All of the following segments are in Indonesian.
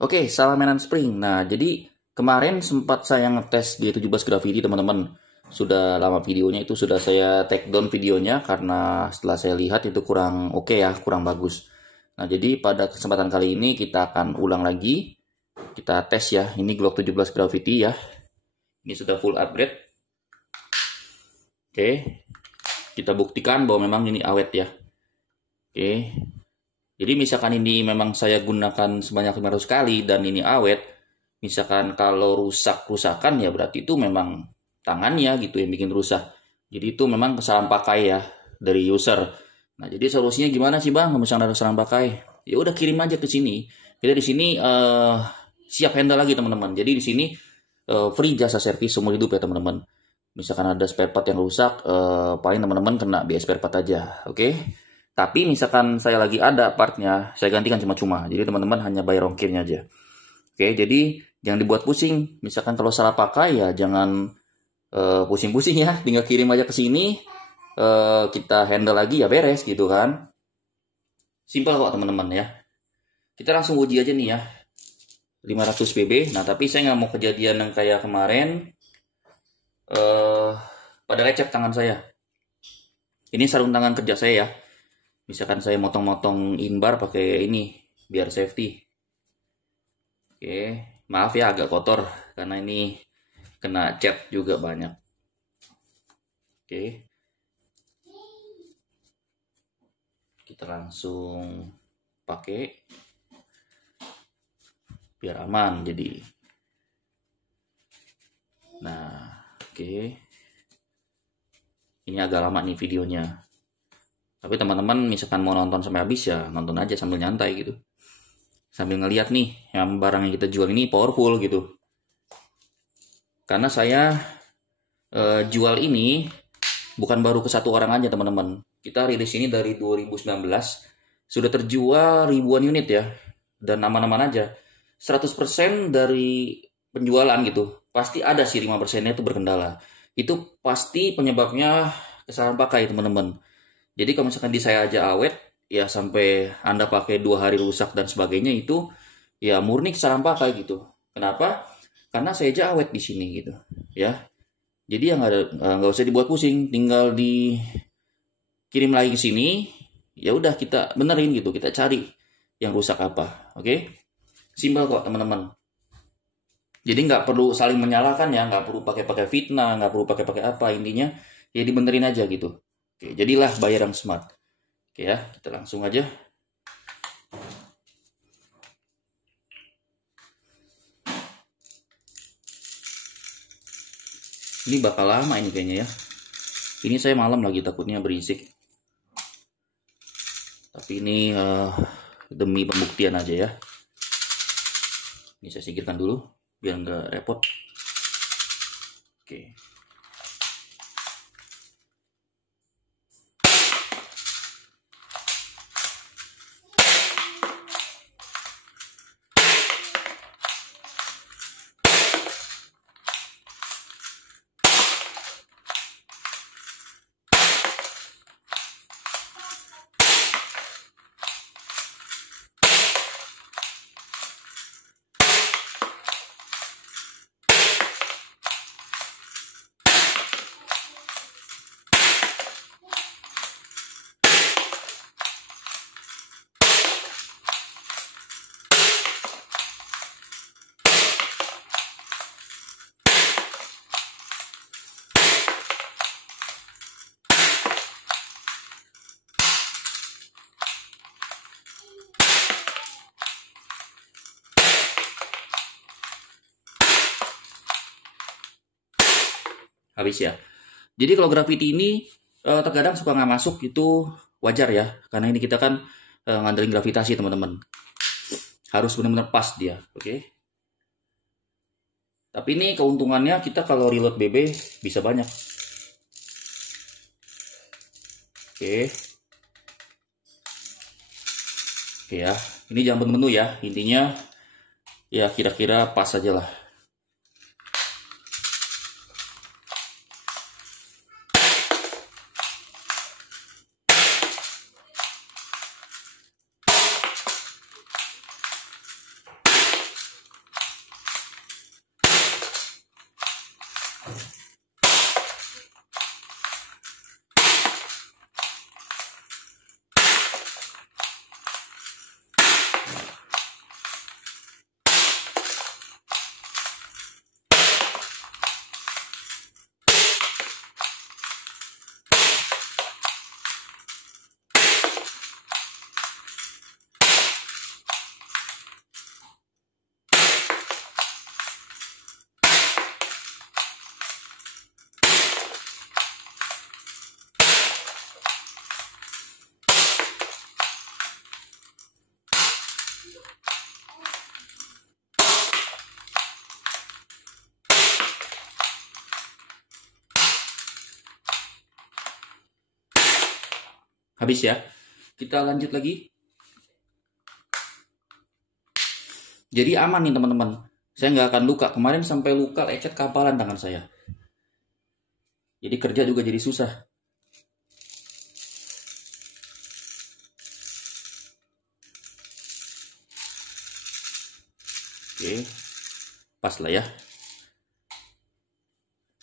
Oke, salam mainan Spring. Nah, jadi kemarin sempat saya ngetes G17 Gravity, teman-teman. Sudah lama videonya, itu sudah saya take down videonya karena setelah saya lihat itu kurang oke ya, kurang bagus. Nah, jadi pada kesempatan kali ini kita akan ulang lagi. Kita tes ya, ini Glock 17 Gravity ya. Ini sudah full upgrade. Oke, kita buktikan bahwa memang ini awet ya. Oke. Jadi misalkan ini memang saya gunakan sebanyak 500 kali dan ini awet, misalkan kalau rusak-rusakan ya berarti itu memang tangannya gitu yang bikin rusak. Jadi itu memang kesalahan pakai ya dari user. Nah, jadi solusinya gimana sih Bang? Kalau misalkan ada kesalahan pakai, ya udah kirim aja ke sini. Kita di sini siap handle lagi teman-teman. Jadi di sini free jasa servis seumur hidup ya teman-teman. Misalkan ada spare part yang rusak, paling teman-teman kena biaya spare part aja, oke? Tapi misalkan saya lagi ada partnya, saya gantikan cuma-cuma. Jadi teman-teman hanya bayar ongkirnya aja. Oke, jadi jangan dibuat pusing. Misalkan kalau salah pakai ya jangan pusing-pusing ya. Tinggal kirim aja ke sini, kita handle lagi ya beres gitu kan. Simpel kok teman-teman ya. Kita langsung uji aja nih ya. 500 PB. Nah, tapi saya nggak mau kejadian yang kayak kemarin. Pada lecet tangan saya. Ini sarung tangan kerja saya ya. Misalkan saya motong-motong inbar pakai ini biar safety. Oke, maaf ya agak kotor karena ini kena cat juga banyak. Oke. Kita langsung pakai biar aman jadi. Nah, oke. Ini agak lama nih videonya. Tapi teman-teman misalkan mau nonton sampai habis ya nonton aja sambil nyantai gitu. Sambil ngeliat nih yang barang yang kita jual ini powerful gitu. Karena saya jual ini bukan baru ke satu orang aja teman-teman. Kita rilis ini dari 2019. Sudah terjual ribuan unit ya. Dan aman-aman aja. 100% dari penjualan gitu. Pasti ada sih 5%-nya itu berkendala. Itu pasti penyebabnya kesalahan pakai teman-teman. Jadi kalau misalkan di saya aja awet, ya sampai Anda pakai 2 hari rusak dan sebagainya itu ya murni kesalahan pakai gitu. Kenapa? Karena saya aja awet di sini gitu, ya. Jadi ya nggak usah dibuat pusing, tinggal dikirim lagi ke sini, ya udah kita benerin gitu, kita cari yang rusak apa, oke? Simpel kok teman-teman. Jadi nggak perlu saling menyalahkan ya, nggak perlu pakai fitnah, nggak perlu pakai apa, intinya ya dibenerin aja gitu. Oke, jadilah bayar yang smart. Oke ya, kita langsung aja. Ini bakal lama ini kayaknya ya. Ini saya malam lagi takutnya berisik. Tapi ini demi pembuktian aja ya. Ini saya singkirkan dulu biar nggak repot. Oke. Habis ya. Jadi kalau graffiti ini terkadang suka nggak masuk itu wajar ya. Karena ini kita kan ngandelin gravitasi teman-teman. Harus benar-benar pas dia, oke? Tapi ini keuntungannya kita kalau reload BB bisa banyak. Oke. Oke ya. Ini jangan penuh-penuh ya. Intinya ya kira-kira pas aja lah. habis ya. Kita lanjut lagi. Jadi aman nih teman-teman. Saya nggak akan luka. Kemarin sampai luka lecet kapalan tangan saya. Jadi kerja juga jadi susah. Oke, pas lah ya.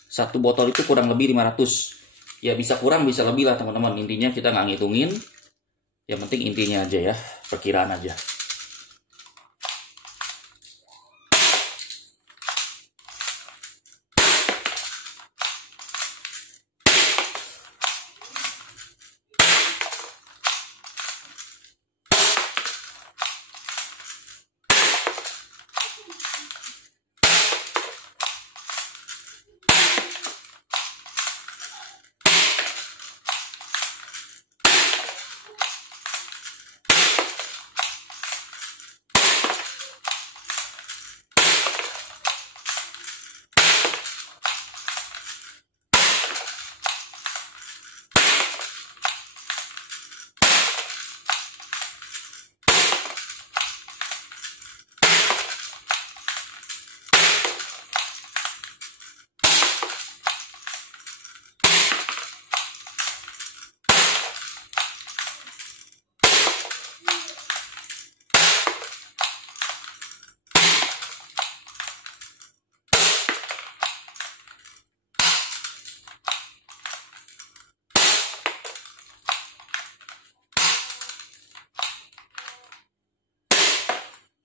Satu botol itu kurang lebih 500. Ya bisa kurang bisa lebih lah teman-teman. Intinya kita nggak ngitungin. Yang penting intinya aja ya, perkiraan aja.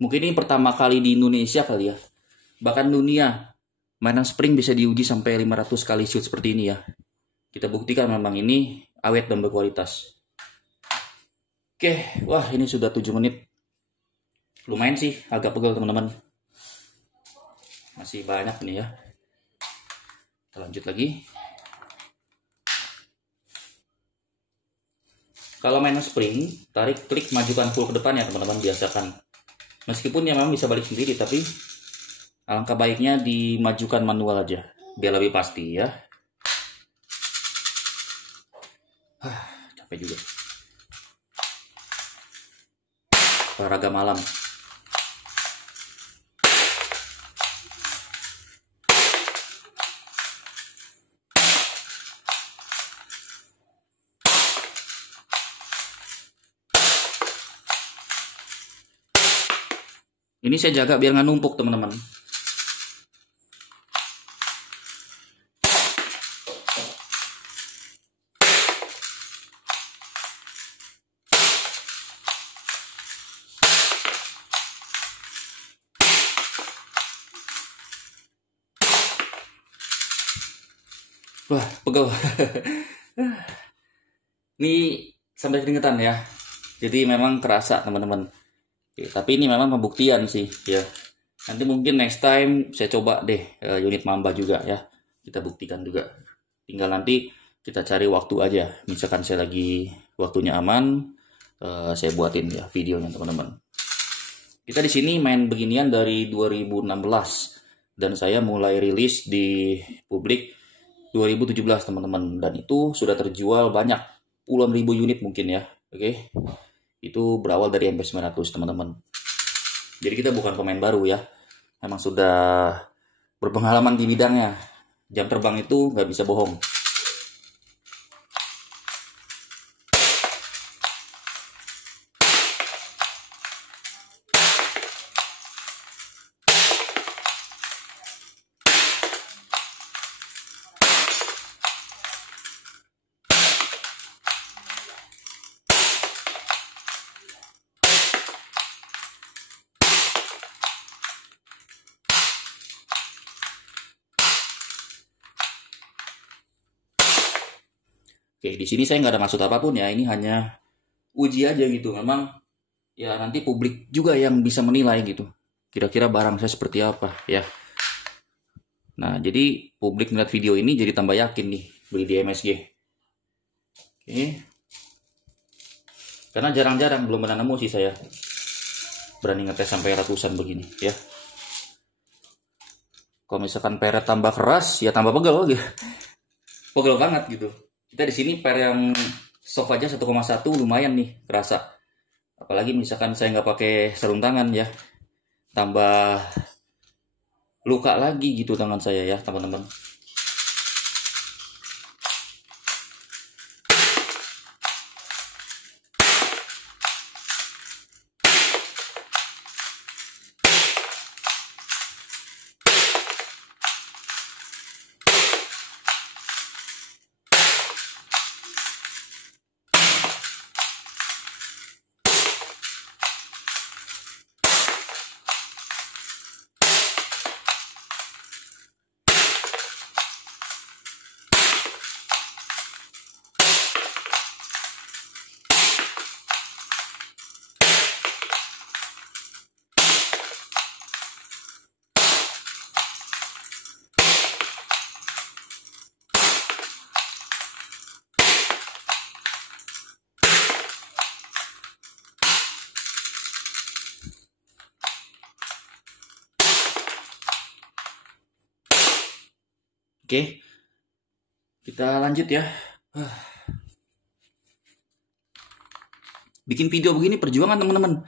Mungkin ini pertama kali di Indonesia kali ya. Bahkan dunia. Mainan spring bisa diuji sampai 500 kali shoot seperti ini ya. Kita buktikan memang ini awet dan berkualitas. Oke, wah ini sudah 7 menit. Lumayan sih, agak pegel teman-teman. Masih banyak nih ya. Kita lanjut lagi. Kalau mainan spring, tarik klik majukan full ke depan ya teman-teman, biasakan. Meskipun ya memang bisa balik sendiri, tapi alangkah baiknya dimajukan manual aja, biar lebih pasti ya. Capek juga. Olahraga malam. Ini saya jaga biar nggak numpuk teman-teman. Wah, pegel. Ini sampai keringetan ya. Jadi memang kerasa teman-teman. Oke, tapi ini memang pembuktian sih ya. Nanti mungkin next time saya coba deh unit Mamba juga ya. Kita buktikan juga. Tinggal nanti kita cari waktu aja. Misalkan saya lagi waktunya aman, saya buatin ya videonya teman-teman. Kita di sini main beginian dari 2016 dan saya mulai rilis di publik 2017 teman-teman, dan itu sudah terjual banyak puluhan ribu unit mungkin ya. Oke. Itu berawal dari MP900 teman-teman. Jadi kita bukan pemain baru ya. Memang sudah berpengalaman di bidangnya. Jam terbang itu nggak bisa bohong. Oke, di sini saya nggak ada maksud apapun ya. Ini hanya uji aja gitu. Memang ya nanti publik juga yang bisa menilai gitu. Kira-kira barang saya seperti apa ya. Nah, jadi publik melihat video ini jadi tambah yakin nih beli di MSG. Oke. Karena jarang-jarang, belum pernah nemu sih saya berani ngetes sampai ratusan begini ya. Kalau misalkan peret tambah keras, ya tambah pegel gitu. Pegel banget gitu. Kita di sini per yang soft aja 1,1 lumayan nih kerasa. Apalagi misalkan saya nggak pakai sarung tangan ya, tambah luka lagi gitu tangan saya ya teman-teman. Oke, kita lanjut ya. Bikin video begini perjuangan teman-teman.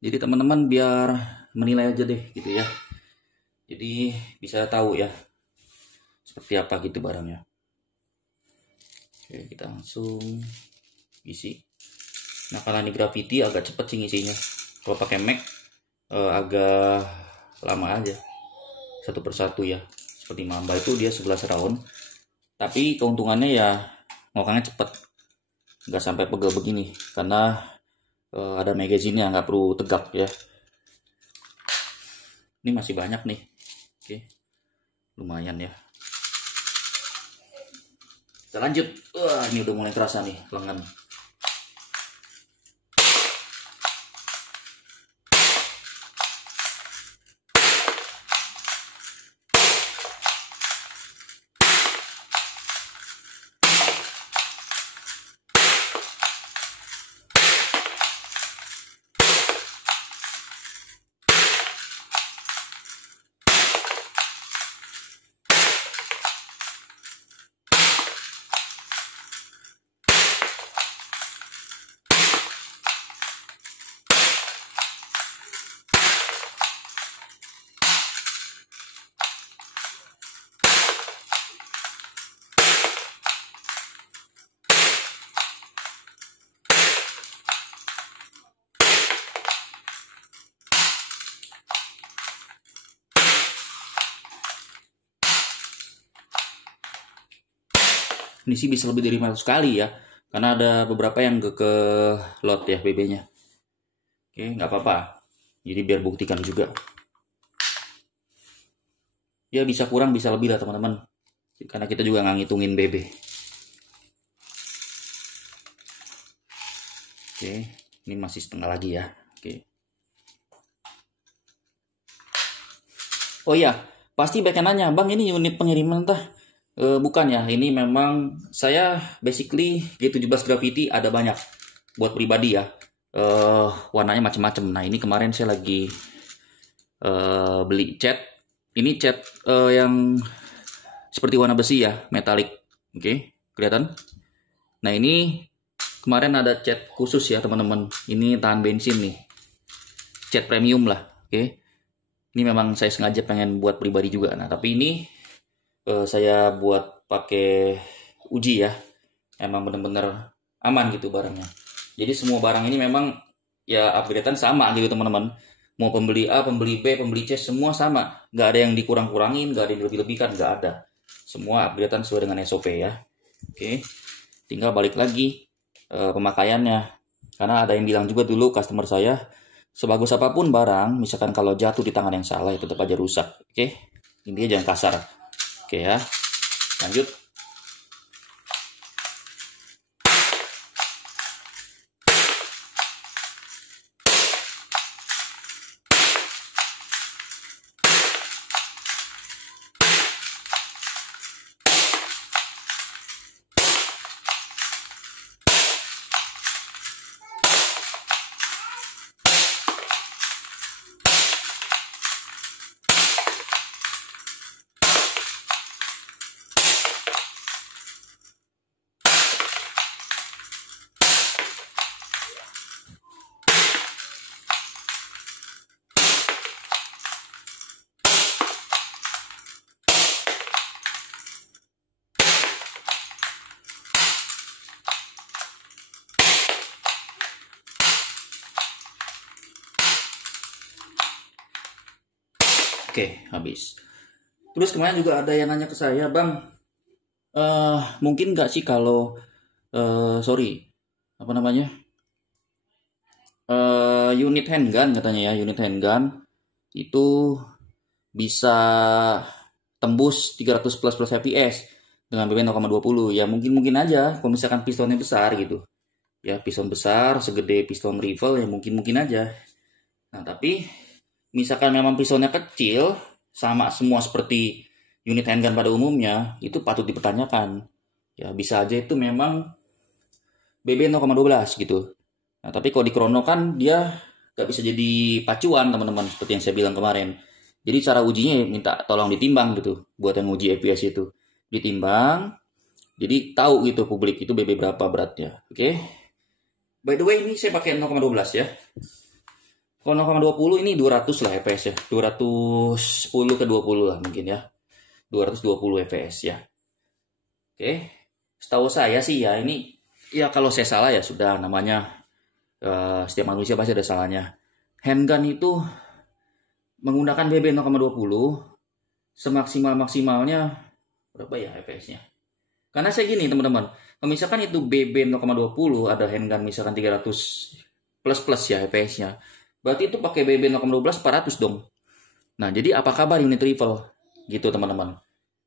Jadi teman-teman biar menilai aja deh gitu ya. Jadi bisa tahu ya seperti apa gitu barangnya. Oke, kita langsung isi. Nah, kalau ini Gravity agak cepet sih ngisinya. Kalau pakai Mac agak lama aja. Satu persatu ya. Seperti Mamba itu dia 11 round. Tapi keuntungannya ya ngokangnya cepet. Nggak sampai pegel begini. Karena ada magazinnya, nggak perlu tegak ya. Ini masih banyak nih. Oke. Lumayan ya. Kita lanjut. Wah, ini udah mulai kerasa nih lengan. Ini sih bisa lebih dari 500 kali ya, karena ada beberapa yang ke lot ya BB-nya. Oke, nggak apa-apa. Jadi biar buktikan juga. Ya bisa kurang bisa lebih lah teman-teman, karena kita juga nggak ngitungin BB. Oke, ini masih setengah lagi ya. Oke. Oh iya, pasti banyak yang nanya, Bang ini unit pengiriman tah? Bukan ya, ini memang saya basically G17 Gravity ada banyak buat pribadi ya. Warnanya macam-macam. Nah ini kemarin saya lagi beli cat. Ini cat yang seperti warna besi ya, metalik. Oke, kelihatan? Nah ini kemarin ada cat khusus ya teman-teman. Ini tahan bensin nih, cat premium lah. Oke, ini memang saya sengaja pengen buat pribadi juga. Nah tapi ini saya buat pakai uji ya, emang bener-bener aman gitu barangnya. Jadi semua barang ini memang ya upgradean sama gitu teman-teman. Mau pembeli A, pembeli B, pembeli C semua sama, nggak ada yang dikurang-kurangin, nggak ada yang lebih-lebihkan, nggak ada. Semua upgradean sesuai dengan SOP ya. Oke, tinggal balik lagi pemakaiannya. Karena ada yang bilang juga dulu customer saya, sebagus apapun barang, misalkan kalau jatuh di tangan yang salah ya tetap aja rusak. Oke, intinya jangan kasar. Oke ya, lanjut. Oke, habis. Terus kemarin juga ada yang nanya ke saya, Bang, mungkin nggak sih kalau sorry, apa namanya, unit handgun katanya ya, unit handgun itu bisa tembus 300 plus plus fps dengan BB 0,20. Ya mungkin aja kalau misalkan pistonnya besar gitu. Ya piston besar segede piston rifle ya mungkin aja. Nah tapi misalkan memang pistonnya kecil sama semua seperti unit handgun pada umumnya, itu patut dipertanyakan. Ya bisa aja itu memang BB 0,12 gitu. Nah tapi kalau di Chrono kan dia nggak bisa jadi pacuan teman-teman, seperti yang saya bilang kemarin. Jadi cara ujinya minta tolong ditimbang gitu, buat yang uji FPS itu ditimbang. Jadi tahu gitu publik itu BB berapa beratnya. Oke. By the way ini saya pakai 0,12 ya. Kalau 0,20 ini 200 lah FPS ya. 210 ke 20 lah mungkin ya. 220 FPS ya. Oke. Setahu saya sih ya ini ya kalau saya salah ya sudah, namanya setiap manusia pasti ada salahnya. Handgun itu menggunakan BB 0,20 semaksimal-maksimalnya berapa ya FPS-nya? Karena saya gini teman-teman, kalau misalkan itu BB 0,20 ada handgun misalkan 300 plus plus ya FPS-nya, berarti itu pakai BB 0,12 400 dong. Nah jadi apa kabar unit rifle gitu teman-teman?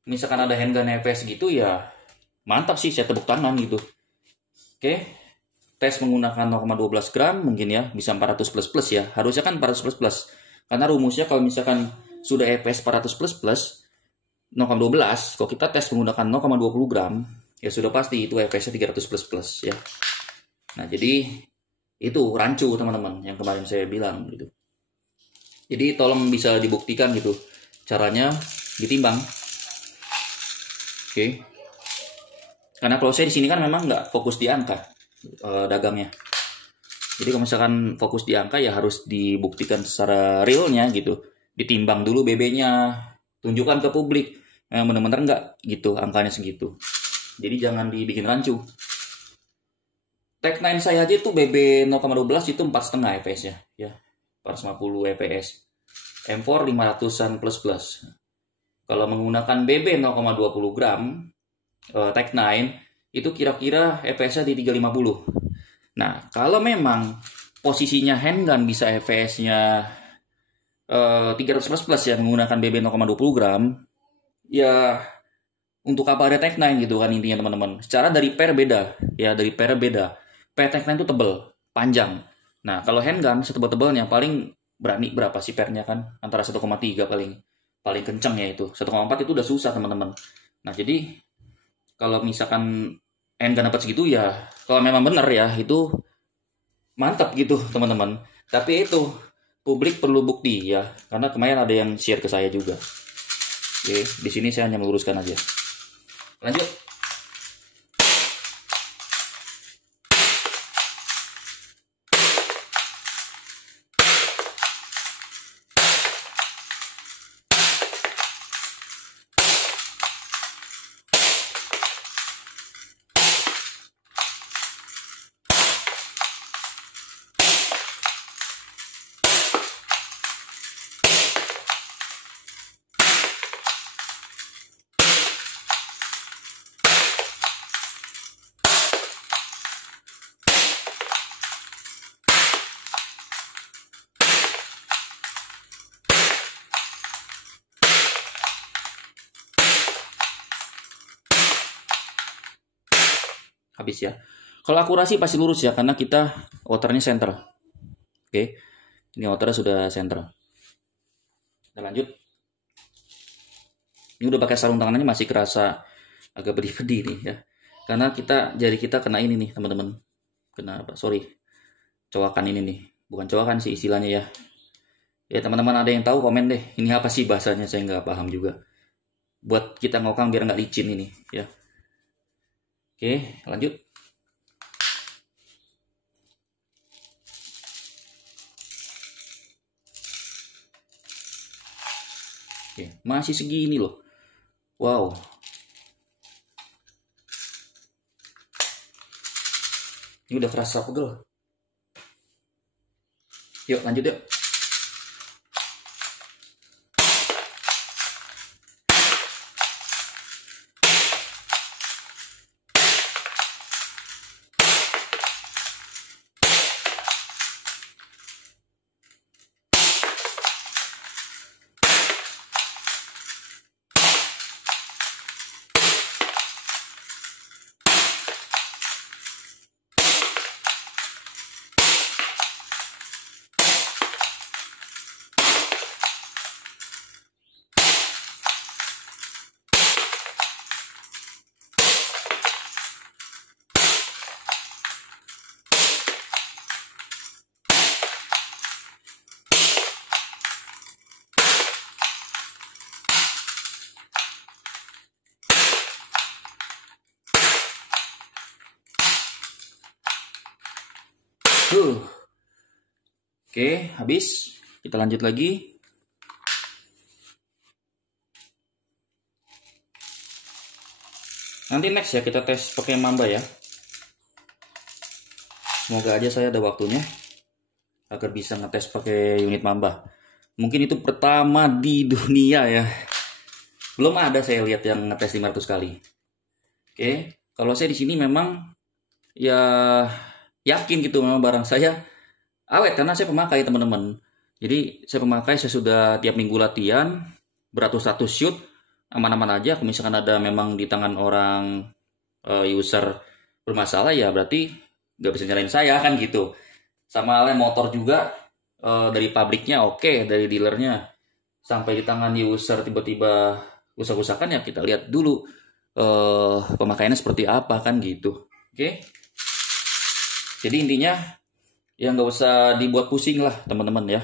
Misalkan ada handgun FPS gitu ya mantap sih, saya tepuk tangan gitu. Oke, tes menggunakan 0,12 gram mungkin ya bisa 400 plus plus ya, harusnya kan 400 plus plus. Karena rumusnya kalau misalkan sudah FPS 400 plus plus 0,12, kalau kita tes menggunakan 0,20 gram, ya sudah pasti itu FPS-nya 300 plus plus ya. Nah jadi itu rancu teman-teman yang kemarin saya bilang gitu. Jadi tolong bisa dibuktikan gitu, caranya ditimbang. Oke. Karena kalau saya di sini kan memang nggak fokus di angka dagangnya. Jadi kalau misalkan fokus di angka ya harus dibuktikan secara realnya gitu. Ditimbang dulu BB-nya, tunjukkan ke publik. Benar-benar nggak gitu angkanya segitu. Jadi jangan dibikin rancu. Tech 9 saya aja itu BB 0,12 itu 4,5 FPS-nya ya. 450 FPS. M4 500-an plus plus. Kalau menggunakan BB 0,20 gram Tech 9 itu kira-kira FPS-nya di 350. Nah, kalau memang posisinya handgun bisa FPS-nya 300 plus plus ya menggunakan BB 0,20 gram, ya untuk apa ada Tech 9 gitu kan intinya teman-teman. Secara dari pair beda, ya dari pair beda. Pair Tech 9 itu tebel, panjang. Nah, kalau handgun setebal-tebalnya paling berani berapa sih pairnya kan? Antara 1,3 paling kenceng ya itu. 1,4 itu udah susah teman-teman. Nah, jadi kalau misalkan handgun dapat segitu ya kalau memang benar ya itu mantap gitu teman-teman. Tapi itu publik perlu bukti ya, karena kemarin ada yang share ke saya juga. Oke, di sini saya hanya meluruskan aja. Lanjut. Habis ya. Kalau akurasi pasti lurus ya, karena kita outernya center. Oke, ini outernya sudah center. Kita lanjut. Ini udah pakai sarung tangannya masih kerasa agak pedih-pedih nih ya. Karena jari kita kena ini nih teman-teman. Kena apa? Sorry. Cowakan ini nih. Bukan cowakan sih istilahnya ya. Ya teman-teman ada yang tahu komen deh. Ini apa sih bahasanya, saya nggak paham juga. Buat kita ngokang biar nggak licin ini ya. Oke, lanjut. Oke, masih segini loh. Wow. Ini udah kerasa pegel. Yuk lanjut yuk. Oke, habis. Kita lanjut lagi. Nanti next ya kita tes pakai Mamba ya. Semoga aja saya ada waktunya agar bisa ngetes pakai unit Mamba. Mungkin itu pertama di dunia ya. Belum ada saya lihat yang ngetes 500 kali. Oke, kalau saya di sini memang ya yakin gitu memang barang saya awet karena saya pemakai teman-teman. Jadi saya pemakai, saya sudah tiap minggu latihan, beratus-ratus shoot, aman-aman aja. Kalau misalkan ada memang di tangan orang user bermasalah ya berarti nggak bisa nyalain saya kan gitu. Sama halnya motor juga dari pabriknya oke, dari dealernya sampai di tangan user tiba-tiba rusak-rusakan ya kita lihat dulu pemakaiannya seperti apa kan gitu. Oke. Jadi intinya ya nggak usah dibuat pusing lah teman-teman ya.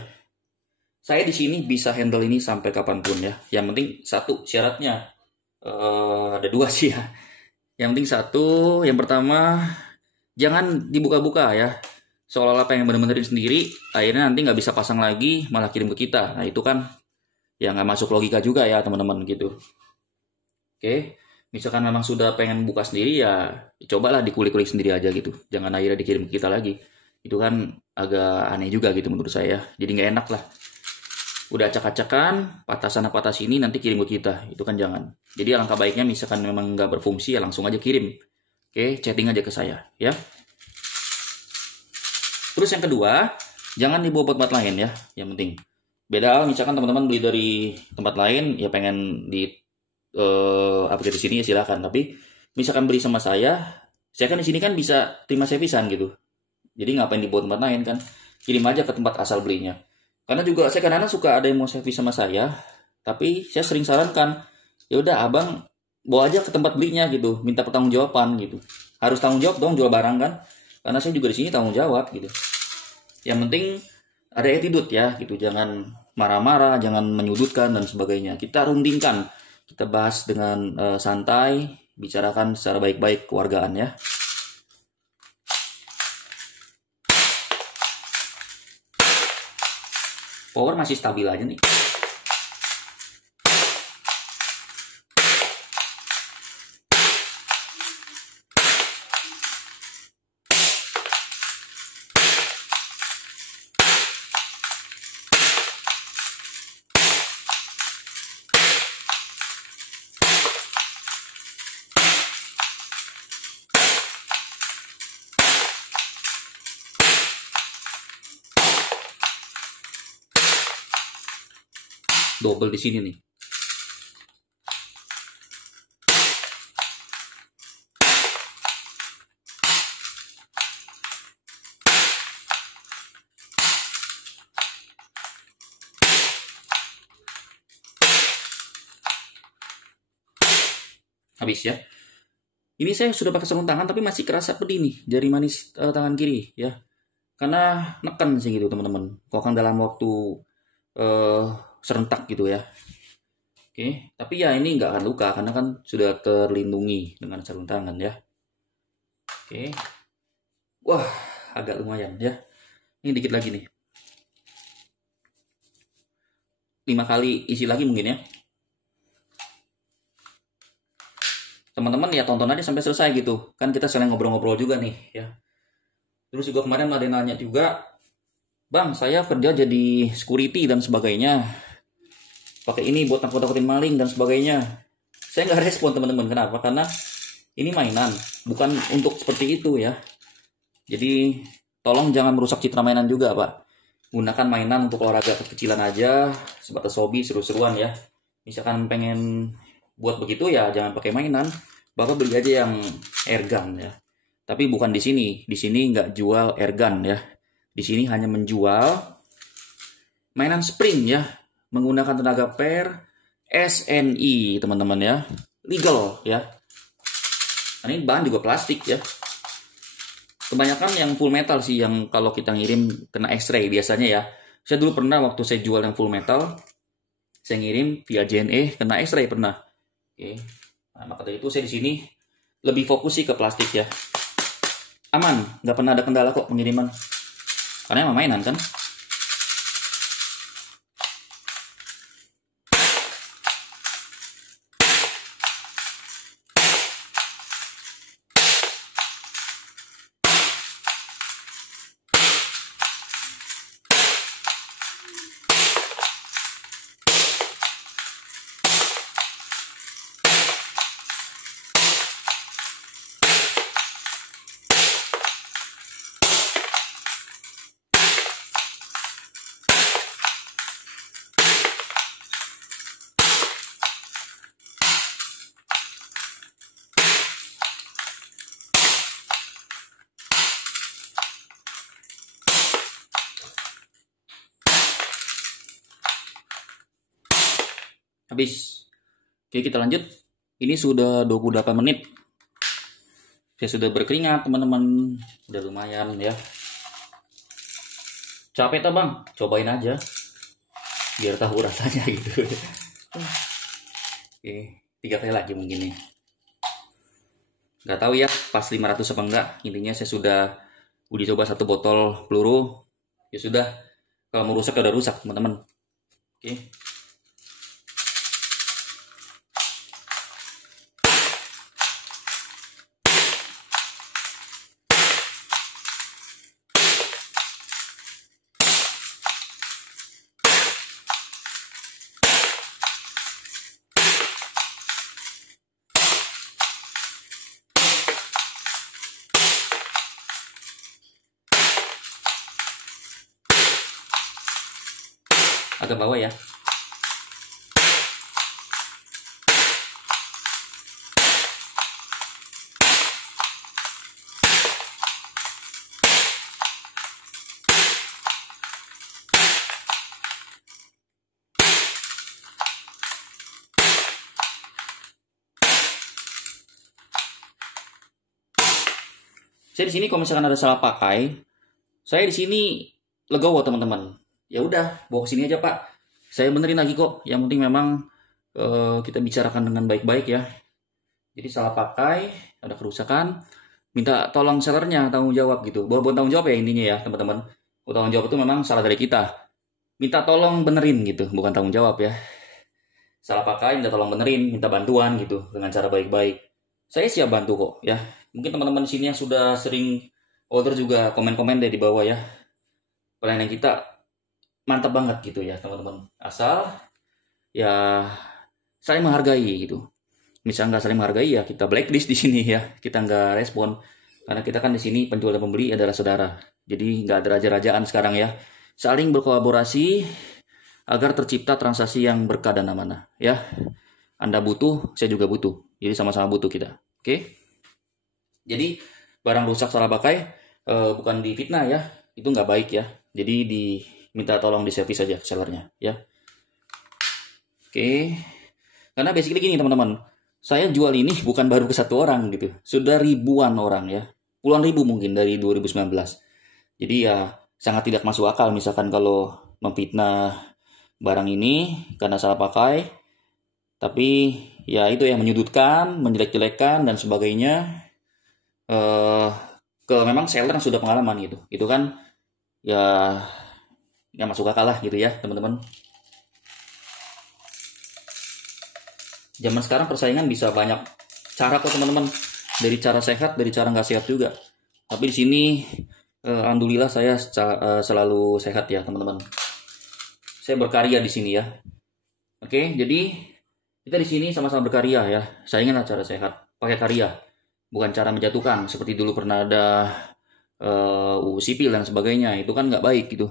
Saya di sini bisa handle ini sampai kapanpun ya. Yang penting satu syaratnya ada dua sih ya. Yang penting satu, yang pertama jangan dibuka-buka ya. Seolah-olah pengen bener-benerin sendiri, akhirnya nanti nggak bisa pasang lagi, malah kirim ke kita. Nah itu kan ya nggak masuk logika juga ya teman-teman gitu. Oke, misalkan memang sudah pengen buka sendiri ya cobalah dikulik-kulik sendiri aja gitu. Jangan akhirnya dikirim ke kita lagi. Itu kan agak aneh juga gitu menurut saya. Jadi nggak enak lah. Udah acak-acakan, patah sana patah sini nanti kirim ke kita. Itu kan jangan. Jadi alangkah baiknya misalkan memang nggak berfungsi ya langsung aja kirim. Oke, chatting aja ke saya ya. Terus yang kedua, jangan dibawa buat tempat lain ya. Yang penting. Beda misalkan teman-teman beli dari tempat lain ya pengen di upgrade di sini ya silakan. Tapi misalkan beli sama saya kan di sini kan bisa terima servisan gitu. Jadi ngapain dibawa tempat lain kan? Kirim aja ke tempat asal belinya. Karena juga saya kadang-kadang suka ada yang mau servis sama saya, tapi saya sering sarankan, ya udah abang bawa aja ke tempat belinya gitu, minta pertanggungjawaban gitu. Harus tanggung jawab dong jual barang kan? Karena saya juga di sini tanggung jawab gitu. Yang penting ada attitude ya gitu, jangan marah-marah, jangan menyudutkan dan sebagainya. Kita rundingkan, kita bahas dengan santai, bicarakan secara baik-baik keluargaan ya. Power masih stabil aja nih. Double di sini nih. Habis ya. Ini saya sudah pakai sarung tangan tapi masih kerasa pedih nih jari manis tangan kiri ya. Karena neken sih gitu teman-teman. Kok kan dalam waktu serentak gitu ya. Oke, tapi ya ini nggak akan luka karena kan sudah terlindungi dengan sarung tangan ya. Oke, wah agak lumayan ya. Ini dikit lagi nih. 5 kali isi lagi mungkin ya. Teman-teman ya tonton aja sampai selesai gitu. Kan kita sering ngobrol-ngobrol juga nih ya. Terus juga kemarin ada yang nanya juga, Bang, saya kerja jadi security dan sebagainya. Pakai ini buat takut-takutin maling dan sebagainya. Saya nggak respon teman-teman. Kenapa? Karena ini mainan, bukan untuk seperti itu ya. Jadi tolong jangan merusak citra mainan juga, Pak. Gunakan mainan untuk olahraga kecilan aja, sebatas hobi, seru-seruan ya. Misalkan pengen buat begitu ya jangan pakai mainan. Bapak beli aja yang airgun ya. Tapi bukan di sini. Di sini nggak jual airgun ya. Di sini hanya menjual mainan spring ya, menggunakan tenaga per SNI teman-teman ya, legal ya. Nah, ini bahan juga plastik ya. Kebanyakan yang full metal sih yang kalau kita ngirim kena X-ray biasanya ya. Saya dulu pernah waktu saya jual yang full metal, saya ngirim via JNE kena X-ray pernah. Oke. Nah, maka dari itu saya di sini lebih fokus sih ke plastik ya. Aman, nggak pernah ada kendala kok pengiriman. Karena emang mainan kan. Habis. Oke, kita lanjut. Ini sudah 28 menit. Saya sudah berkeringat, teman-teman. Udah lumayan ya. Capek tak bang? Cobain aja. Biar tahu rasanya gitu. Oke, 3 kali lagi mungkin nih. Nggak tahu ya pas 500 apa enggak. Intinya saya sudah uji coba 1 botol peluru. Ya sudah. Kalau mau rusak ya udah rusak, teman-teman. Oke. Agak bawah ya. Saya di sini kalau misalkan ada salah pakai, saya di sini legowo teman-teman. Ya udah, bawa ke sini aja Pak. Saya benerin lagi kok. Yang penting memang kita bicarakan dengan baik-baik ya. Jadi salah pakai, ada kerusakan, minta tolong sellernya tanggung jawab gitu. Buat tanggung jawab ya intinya ya teman-teman. Tanggung jawab itu memang salah dari kita. Minta tolong benerin gitu, bukan tanggung jawab ya. Salah pakai, minta tolong benerin, minta bantuan gitu dengan cara baik-baik. Saya siap bantu kok ya. Mungkin teman-teman di sini yang sudah sering order juga komen-komen deh di bawah ya. Pelayanan kita mantap banget gitu ya teman-teman. Asal ya saling menghargai gitu. Misal nggak saling menghargai ya kita blacklist di sini ya. Kita nggak respon karena kita kan di sini penjual dan pembeli adalah saudara. Jadi nggak ada raja-rajaan sekarang ya. Saling berkolaborasi agar tercipta transaksi yang berkah dan amanah ya. Anda butuh, saya juga butuh. Jadi sama-sama butuh kita. Oke? Jadi barang rusak salah pakai bukan difitnah ya, itu nggak baik ya. Jadi diminta tolong diservis saja sellernya ya. Oke, karena basically gini teman-teman, saya jual ini bukan baru ke 1 orang gitu, sudah ribuan orang ya, puluhan ribu mungkin dari 2019. Jadi ya sangat tidak masuk akal misalkan kalau memfitnah barang ini karena salah pakai, tapi ya itu yang menyudutkan, menjelek-jelekan dan sebagainya. Ke memang seller yang sudah pengalaman gitu itu kan ya nggak masuk akal lah gitu ya teman-teman. Zaman sekarang persaingan bisa banyak cara kok teman-teman, dari cara sehat, dari cara nggak sehat juga. Tapi di sini alhamdulillah saya selalu sehat ya teman-teman. Saya berkarya di sini ya. Oke, jadi kita di sini sama-sama berkarya ya. Saingan cara sehat, pakai karya. Bukan cara menjatuhkan seperti dulu pernah ada UU sipil dan sebagainya, itu kan nggak baik gitu.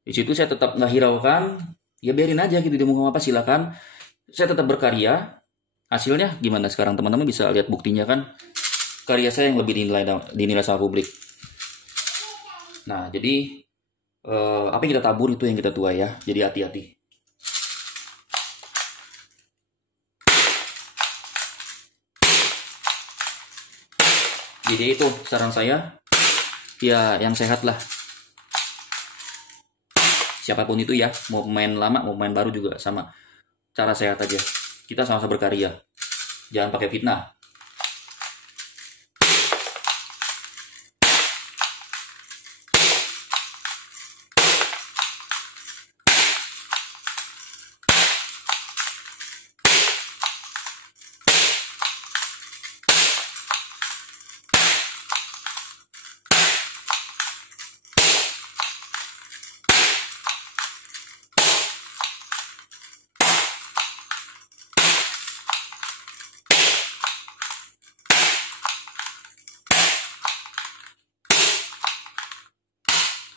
Di situ saya tetap nggak hiraukan, ya biarin aja gitu, dia mau ngomong apa silakan. Saya tetap berkarya. Hasilnya gimana sekarang teman-teman bisa lihat buktinya kan, karya saya yang lebih dinilai sama publik. Nah jadi apa yang kita tabur itu yang kita tuai ya, jadi hati-hati. Jadi itu saran saya, ya yang sehat lah. Siapapun itu ya, mau main lama, mau main baru juga sama. Cara sehat aja. Kita sama-sama berkarya. Jangan pakai fitnah.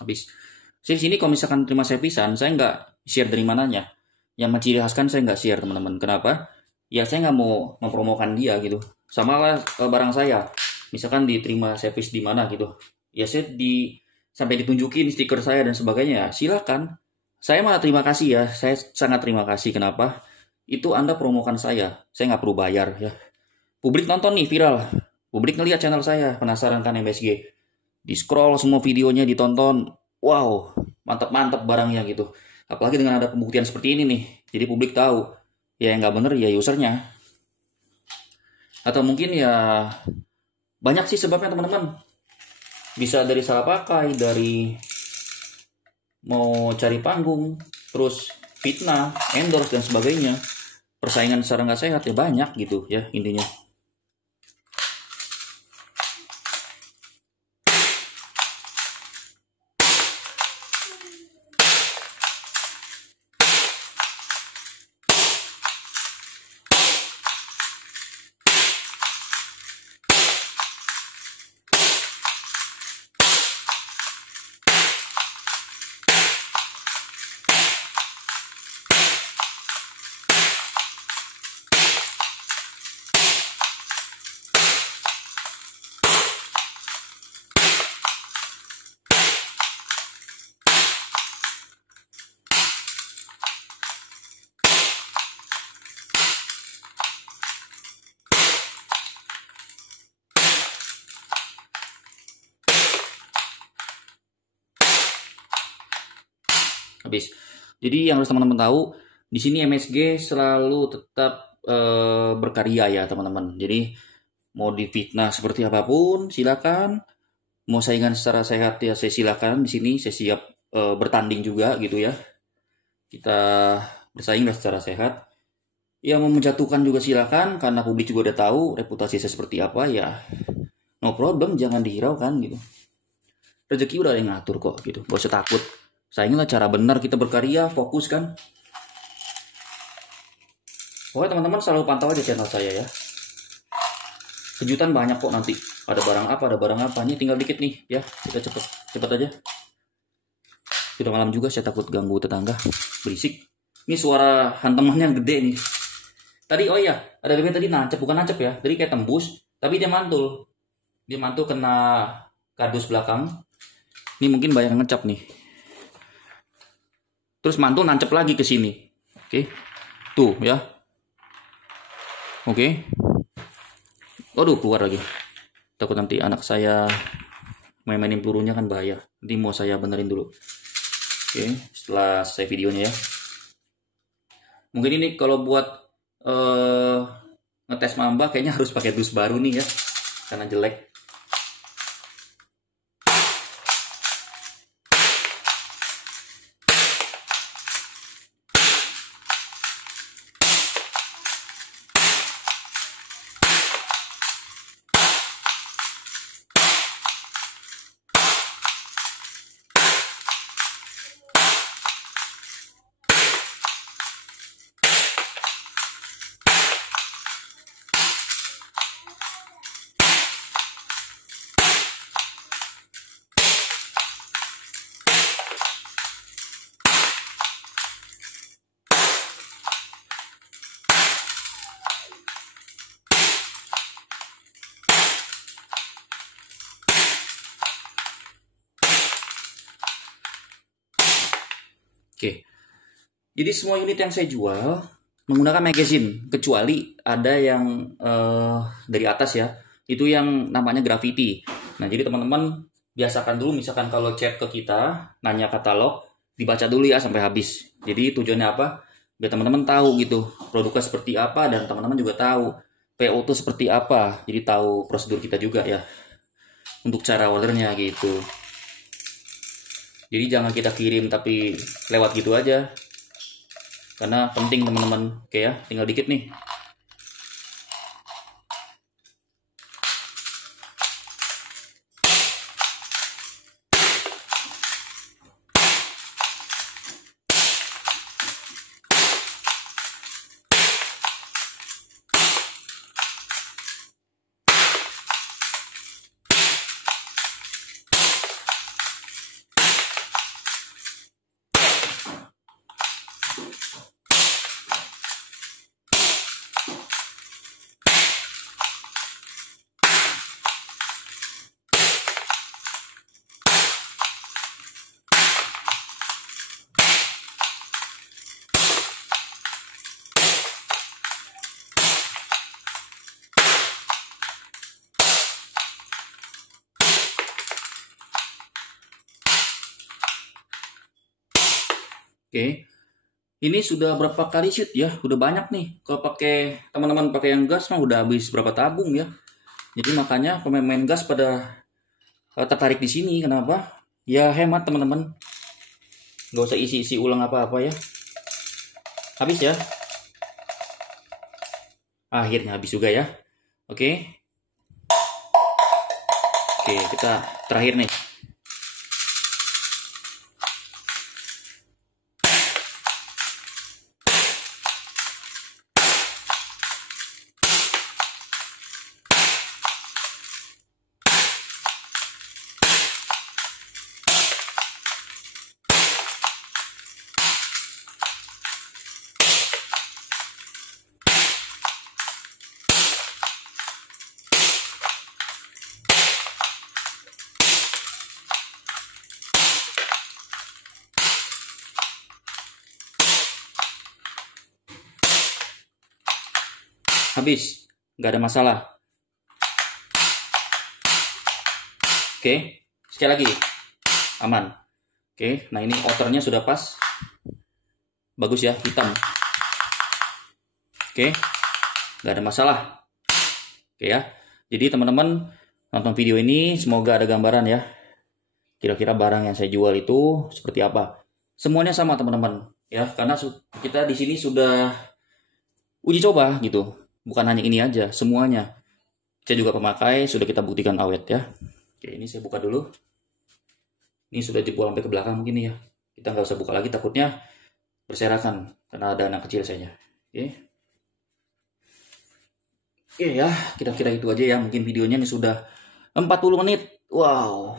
habis. Saya di sini kalau misalkan terima servisan, saya nggak share dari mananya. Yang menciri khaskan saya nggak share teman-teman. Kenapa? Ya saya nggak mau mempromokan dia gitu. Sama lah barang saya. Misalkan diterima servis di mana gitu. Ya saya sampai ditunjukin stiker saya dan sebagainya. Silakan. Saya malah terima kasih ya. Saya sangat terima kasih. Kenapa? Itu Anda promokan saya. Saya nggak perlu bayar ya. Publik nonton nih viral. Publik ngelihat channel saya. Penasaran kan MSG. Di scroll semua videonya ditonton. Wow, mantap-mantap barangnya gitu. Apalagi dengan ada pembuktian seperti ini nih. Jadi publik tahu. Ya yang nggak bener ya usernya. Atau mungkin ya banyak sih sebabnya teman-teman. Bisa dari salah pakai, dari mau cari panggung, terus fitnah, endorse dan sebagainya. Persaingan secara nggak sehat ya banyak gitu ya intinya. Habis. Jadi yang harus teman-teman tahu, di sini MSG selalu tetap berkarya ya teman-teman. Jadi mau difitnah seperti apapun silakan. Mau saingan secara sehat ya saya silakan. Di sini saya siap bertanding juga gitu ya. Kita bersaing secara sehat. Ya mau menjatuhkan juga silakan karena publik juga udah tahu reputasi saya seperti apa ya. No problem, jangan dihiraukan gitu. Rezeki udah ada yang ngatur kok gitu. Gak usah takut. Saingilah cara benar kita berkarya, fokus kan. Pokoknya teman-teman selalu pantau aja channel saya ya. Kejutan banyak kok nanti. Ada barang apa. Ini tinggal dikit nih ya. Kita cepet aja. Sudah malam juga, saya takut ganggu tetangga. Berisik. Ini suara hantamannya gede nih. Tadi oh iya, ada bebek tadi nancep, bukan nancep ya. Tadi kayak tembus, tapi dia mantul. Dia mantul kena kardus belakang. Ini mungkin banyak ngecap nih. Terus mantul nancep lagi ke sini. Oke. Tuh ya. Oke. Aduh, keluar lagi. Takut nanti anak saya main-mainin pelurunya kan bahaya. Nanti mau saya benerin dulu. Oke, setelah saya videonya ya. Mungkin ini kalau buat ngetes Mamba kayaknya harus pakai dus baru nih ya. Karena jelek. Oke, jadi semua unit yang saya jual menggunakan magazine, kecuali ada yang dari atas ya, itu yang namanya graffiti. Nah, jadi teman-teman biasakan dulu, misalkan kalau chat ke kita, nanya katalog, dibaca dulu ya sampai habis. Jadi tujuannya apa? Biar teman-teman tahu gitu, produknya seperti apa, dan teman-teman juga tahu PO itu seperti apa. Jadi tahu prosedur kita juga ya, untuk cara ordernya gitu. Jadi jangan kita kirim tapi lewat gitu aja. Karena penting teman-teman. Oke ya, tinggal dikit nih. Oke. Ini sudah berapa kali shoot ya? Udah banyak nih. Kalau pakai teman-teman pakai yang gas mah udah habis berapa tabung ya. Jadi makanya pemain-pemain gas pada tertarik di sini. Kenapa? Ya hemat teman-teman. Gak usah isi-isi ulang apa-apa ya. Habis ya. Akhirnya habis juga ya. Oke. Oke, kita terakhir nih. Habis, nggak ada masalah. Oke, sekali lagi, aman. Oke, nah ini outernya sudah pas, bagus ya, hitam. Oke, nggak ada masalah. Oke ya, jadi teman-teman nonton video ini semoga ada gambaran ya. Kira-kira barang yang saya jual itu seperti apa. Semuanya sama teman-teman ya, karena kita di sini sudah uji coba gitu. Bukan hanya ini aja, semuanya. Saya juga pemakai, sudah kita buktikan awet ya. Oke, ini saya buka dulu. Ini sudah jebol sampai ke belakang begini ya. Kita nggak usah buka lagi, takutnya berserakan karena ada anak kecil saya. Oke. Oke ya, kira-kira itu aja ya. Mungkin videonya ini sudah 40 menit. Wow,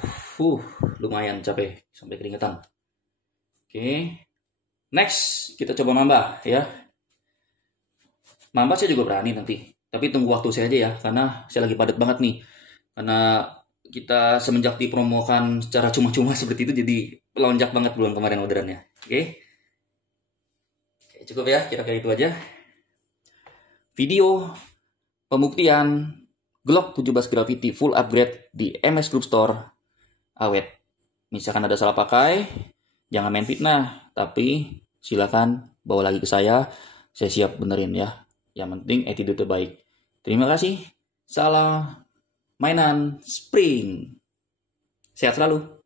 lumayan capek sampai keringetan. Oke, next kita coba nambah ya. Mamba saya juga berani nanti, tapi tunggu waktu saya aja ya, karena saya lagi padat banget nih. Karena kita semenjak dipromokan secara cuma-cuma seperti itu, jadi lonjak banget bulan kemarin orderannya. Oke, cukup ya, kira-kira itu aja. Video pembuktian Glock 17 Gravity full upgrade di MS Group Store awet. Misalkan ada salah pakai, jangan main fitnah, tapi silakan bawa lagi ke saya siap benerin ya. Yang penting attitude terbaik. Terima kasih. Salam mainan Spring. Sehat selalu.